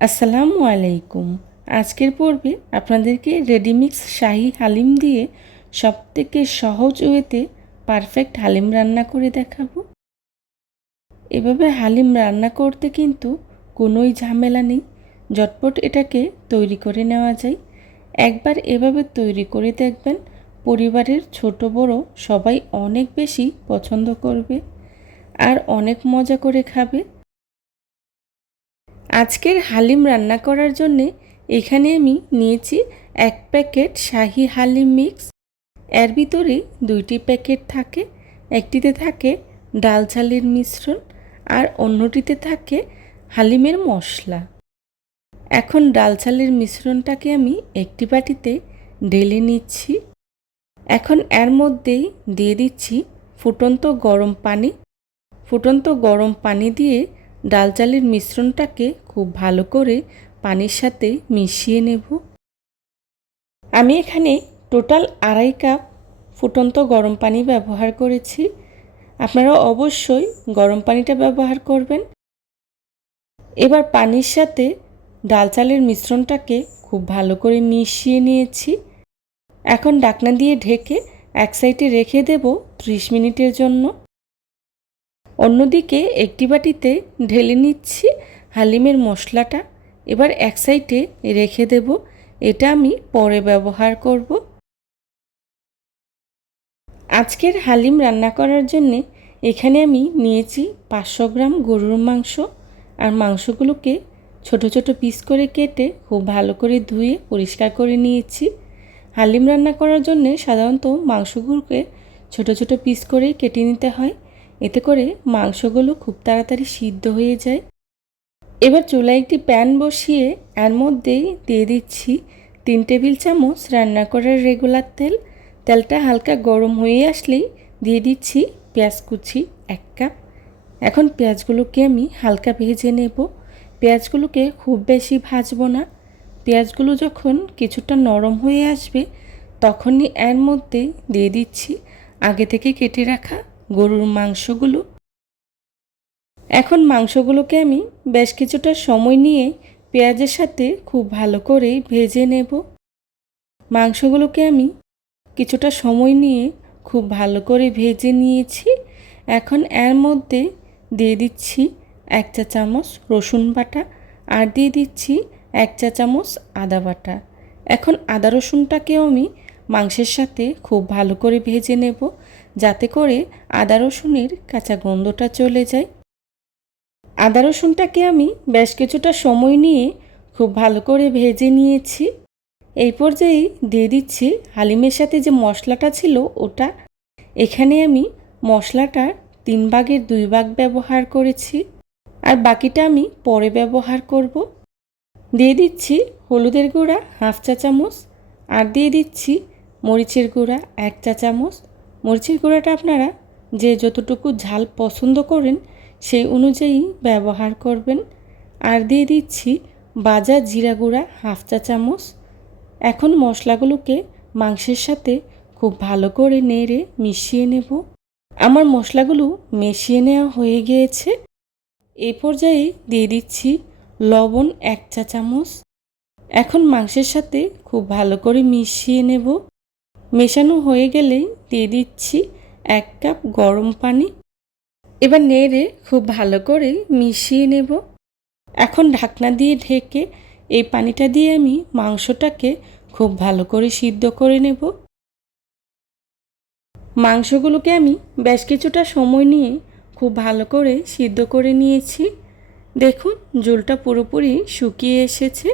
আসসালামু আলাইকুম। আজকের পর্বে আপনাদেরকে রেডিমিক্স শাহি হালিম দিয়ে সবথেকে সহজ ওয়েতে পারফেক্ট হালিম রান্না করে দেখাবো। এভাবে হালিম রান্না করতে কিন্তু কোনোই ঝামেলা নেই। ঝটপট এটাকে তৈরি করে নেওয়া যায়। একবার এভাবে তৈরি করে দেখবেন পরিবারের ছোট বড় সবাই অনেক বেশি পছন্দ করবে আর অনেক মজা করে খাবে। আজকের হালিম রান্না করার জন্যে এখানে আমি নিয়েছি এক প্যাকেট শাহি হালিম মিক্স। এর ভিতরে দুইটি প্যাকেট থাকে, একটিতে থাকে ডাল চালের মিশ্রণ আর অন্যটিতে থাকে হালিমের মশলা। এখন ডাল চালের মিশ্রণটাকে আমি একটি বাটিতে ঢেলে নিচ্ছি। এখন এর মধ্যেই দিয়ে দিচ্ছি ফুটন্ত গরম পানি। ফুটন্ত গরম পানি দিয়ে ডাল চালের মিশ্রণটাকে খুব ভালো করে পানির সাথে মিশিয়ে নেব। আমি এখানে টোটাল আড়াই কাপ ফুটন্ত গরম পানি ব্যবহার করেছি। আপনারা অবশ্যই গরম পানিটা ব্যবহার করবেন। এবার পানির সাথে ডাল চালের মিশ্রণটাকে খুব ভালো করে মিশিয়ে নিয়েছি। এখন ডাকনা দিয়ে ঢেকে এক সাইডে রেখে দেব ত্রিশ মিনিটের জন্য। অন্যদিকে একটি বাটিতে ঢেলে নিচ্ছি হালিমের মশলাটা। এবার এক সাইডে রেখে দেব। এটা আমি পরে ব্যবহার করব। আজকের হালিম রান্না করার জন্যে এখানে আমি নিয়েছি পাঁচশো গ্রাম গরুর মাংস। আর মাংসগুলোকে ছোট ছোট পিস করে কেটে খুব ভালো করে ধুয়ে পরিষ্কার করে নিয়েছি। হালিম রান্না করার জন্যে সাধারণত মাংসগুলোকে ছোট ছোট পিস করেই কেটে নিতে হয়। এতে করে মাংসগুলো খুব তাড়াতাড়ি সিদ্ধ হয়ে যায়। এবার চুলায় একটি প্যান বসিয়ে এর মধ্যেই দিয়ে দিচ্ছি তিন টেবিল চামচ রান্না করার রেগুলার তেল। তেলটা হালকা গরম হয়ে আসলেই দিয়ে দিচ্ছি পেঁয়াজ কুচি এক কাপ। এখন পেঁয়াজগুলোকে আমি হালকা ভেজে নেব। পেঁয়াজগুলোকে খুব বেশি ভাজবো না। পেঁয়াজগুলো যখন কিছুটা নরম হয়ে আসবে, তখনই এর মধ্যে দিয়ে দিচ্ছি আগে থেকে কেটে রাখা গরুর মাংসগুলো। এখন মাংসগুলোকে আমি বেশ কিছুটা সময় নিয়ে পেঁয়াজের সাথে খুব ভালো করে ভেজে নেব। মাংসগুলোকে আমি কিছুটা সময় নিয়ে খুব ভালো করে ভেজে নিয়েছি। এখন এর মধ্যে দিয়ে দিচ্ছি এক চা চামচ রসুন বাটা আর দিয়ে দিচ্ছি এক চা চামচ আদা বাটা। এখন আদা রসুনটাকেও আমি মাংসের সাথে খুব ভালো করে ভেজে নেব। যাতে করে আদা রসুনের কাঁচা গন্ধটা চলে যায়। আদা রসুনটাকে আমি বেশ কিছুটা সময় নিয়ে খুব ভালো করে ভেজে নিয়েছি। এই পর্যায়ে দিয়ে দিচ্ছি হালিমের সাথে যে মশলাটা ছিল ওটা। এখানে আমি মশলাটার তিন ভাগের দুই ভাগ ব্যবহার করেছি। আর বাকিটা আমি পরে ব্যবহার করব। দিয়ে দিচ্ছি হলুদের গুঁড়া হাফ চা চামচ। আর দিয়ে দিচ্ছি মরিচের গুঁড়া এক চা চামচ। মরিচের গুঁড়াটা আপনারা যে যতটুকু ঝাল পছন্দ করেন সেই অনুযায়ী ব্যবহার করবেন। আর দিয়ে দিচ্ছি বাজা জিরা গুঁড়া হাফ চা চামচ। এখন মশলাগুলোকে মাংসের সাথে খুব ভালো করে নেড়ে মিশিয়ে নেব। আমার মশলাগুলো মিশিয়ে নেওয়া হয়ে গিয়েছে। এই পর্যায়ে দিয়ে দিচ্ছি লবণ এক চা চামচ। এখন মাংসের সাথে খুব ভালো করে মিশিয়ে নেব। মেশানো হয়ে গেলেই দিয়ে দিচ্ছি এক কাপ গরম পানি। এবার নেড়ে খুব ভালো করে মিশিয়ে নেব। এখন ঢাকনা দিয়ে ঢেকে এই পানিটা দিয়ে আমি মাংসটাকে খুব ভালো করে সিদ্ধ করে নেব। মাংসগুলোকে আমি বেশ কিছুটা সময় নিয়ে খুব ভালো করে সিদ্ধ করে নিয়েছি। দেখুন জলটা পুরোপুরি শুকিয়ে এসেছে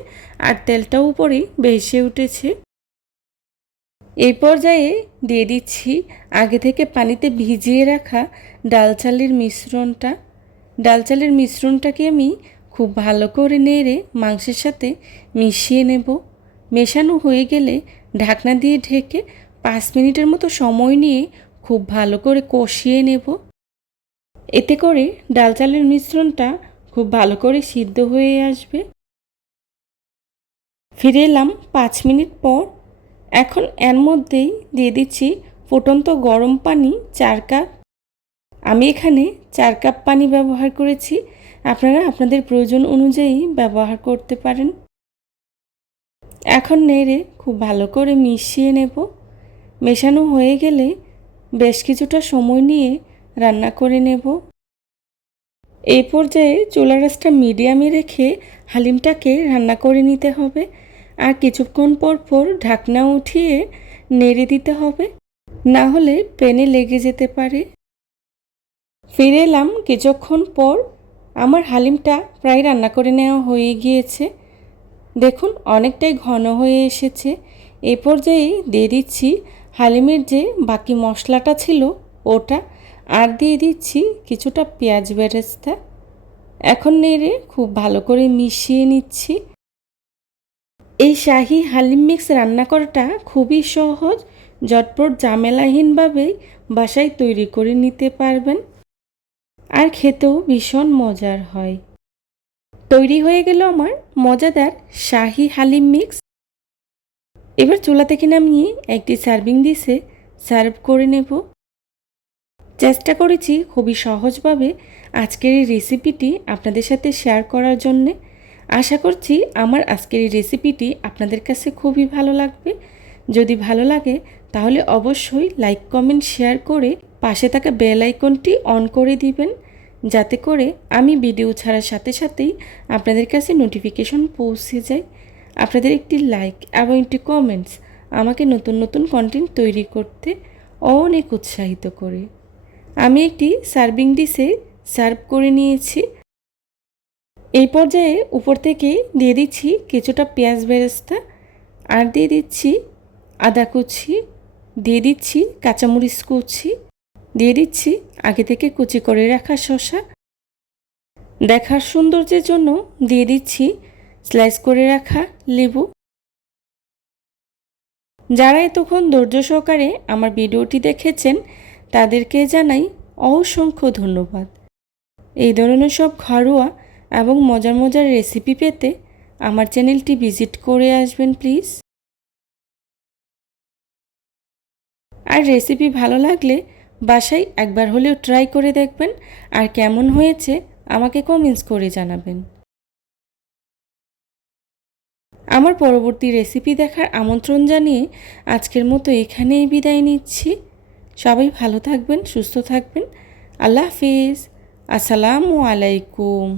আর তেলটাও উপরে ভেসে উঠেছে। এই পর্যায়ে দিয়ে দিচ্ছি আগে থেকে পানিতে ভিজিয়ে রাখা ডাল চালের মিশ্রণটা। ডাল চালের মিশ্রণটাকে আমি খুব ভালো করে নেড়ে মাংসের সাথে মিশিয়ে নেব। মেশানো হয়ে গেলে ঢাকনা দিয়ে ঢেকে পাঁচ মিনিটের মতো সময় নিয়ে খুব ভালো করে কষিয়ে নেব। এতে করে ডাল চালের মিশ্রণটা খুব ভালো করে সিদ্ধ হয়ে আসবে। ফিরে এলাম পাঁচ মিনিট পর এখন এর মধ্যেই দিয়ে দিচ্ছি ফুটন্ত গরম পানি চার কাপ। আমি এখানে চার কাপ পানি ব্যবহার করেছি। আপনারা আপনাদের প্রয়োজন অনুযায়ী ব্যবহার করতে পারেন। এখন নেড়ে খুব ভালো করে মিশিয়ে নেব। মেশানো হয়ে গেলে বেশ কিছুটা সময় নিয়ে রান্না করে নেব। এই পর্যায়ে চুলা রাসটা মিডিয়ামে রেখে হালিমটাকে রান্না করে নিতে হবে। আর কিছুক্ষণ পর পর ঢাকনা উঠিয়ে নেড়ে দিতে হবে। না হলে পেনে লেগে যেতে পারে। ফিরে এলাম কিছুক্ষণ পর। আমার হালিমটা প্রায় রান্না করে নেওয়া হয়ে গিয়েছে। দেখুন, অনেকটাই ঘন হয়ে এসেছে। এ পর্যায়ে দিয়ে দিচ্ছি হালিমের যে বাকি মশলাটা ছিল, ওটা, আর দিয়ে দিচ্ছি কিছুটা পেঁয়াজ বেরেস্তা। এখন নেড়ে খুব ভালো করে মিশিয়ে নিচ্ছি। এই শাহি হালিম মিক্স রান্না করাটা খুবই সহজ। ঝটপট ঝামেলাহীনভাবেই বাসায় তৈরি করে নিতে পারবেন। আর খেতেও ভীষণ মজার হয়। তৈরি হয়ে গেল আমার মজাদার শাহি হালিম মিক্স। এবার চুলা থেকে নামিয়ে একটি সার্ভিং ডিশে সার্ভ করে নেব। চেষ্টা করেছি খুবই সহজভাবে আজকের এই রেসিপিটি আপনাদের সাথে শেয়ার করার জন্যে। আশা করছি আমার আজকের এই রেসিপিটি আপনাদের কাছে খুবই ভালো লাগবে। যদি ভালো লাগে, তাহলে অবশ্যই লাইক কমেন্ট শেয়ার করে পাশে থাকা বেল আইকনটি অন করে দিবেন। যাতে করে আমি ভিডিও ছাড়ার সাথে সাথেই আপনাদের কাছে নোটিফিকেশন পৌঁছে যায়। আপনাদের একটি লাইক এবং একটি কমেন্টস আমাকে নতুন নতুন কন্টেন্ট তৈরি করতে অনেক উৎসাহিত করে। আমি একটি সার্ভিং ডিশে সার্ভ করে নিয়েছি। এই পর্যায়ে উপর থেকে দিয়ে দিচ্ছি কিছুটা পেঁয়াজ বেরেস্তা আর দিয়ে দিচ্ছি আদা কুচি, দিয়ে দিচ্ছি কাঁচামরিচ কুচি, দিয়ে দিচ্ছি আগে থেকে কুচি করে রাখা শসা। দেখার সৌন্দর্যের জন্য দিয়ে দিচ্ছি স্লাইস করে রাখা লেবু। যারা এতক্ষণ ধৈর্য সহকারে আমার ভিডিওটি দেখেছেন, তাদেরকে জানাই অসংখ্য ধন্যবাদ। এই ধরনের সব ঘরোয়া এবং মজার মজার রেসিপি পেতে আমার চ্যানেলটি ভিজিট করে আসবেন প্লিজ আর রেসিপি ভালো লাগলে বাসায় একবার হলেও ট্রাই করে দেখবেন। আর কেমন হয়েছে আমাকে কমেন্টস করে জানাবেন। আমার পরবর্তী রেসিপি দেখার আমন্ত্রণ জানিয়ে আজকের মতো এখানেই বিদায় নিচ্ছি। সবাই ভালো থাকবেন, সুস্থ থাকবেন। আল্লাহ হাফিজ। আসসালামু আলাইকুম।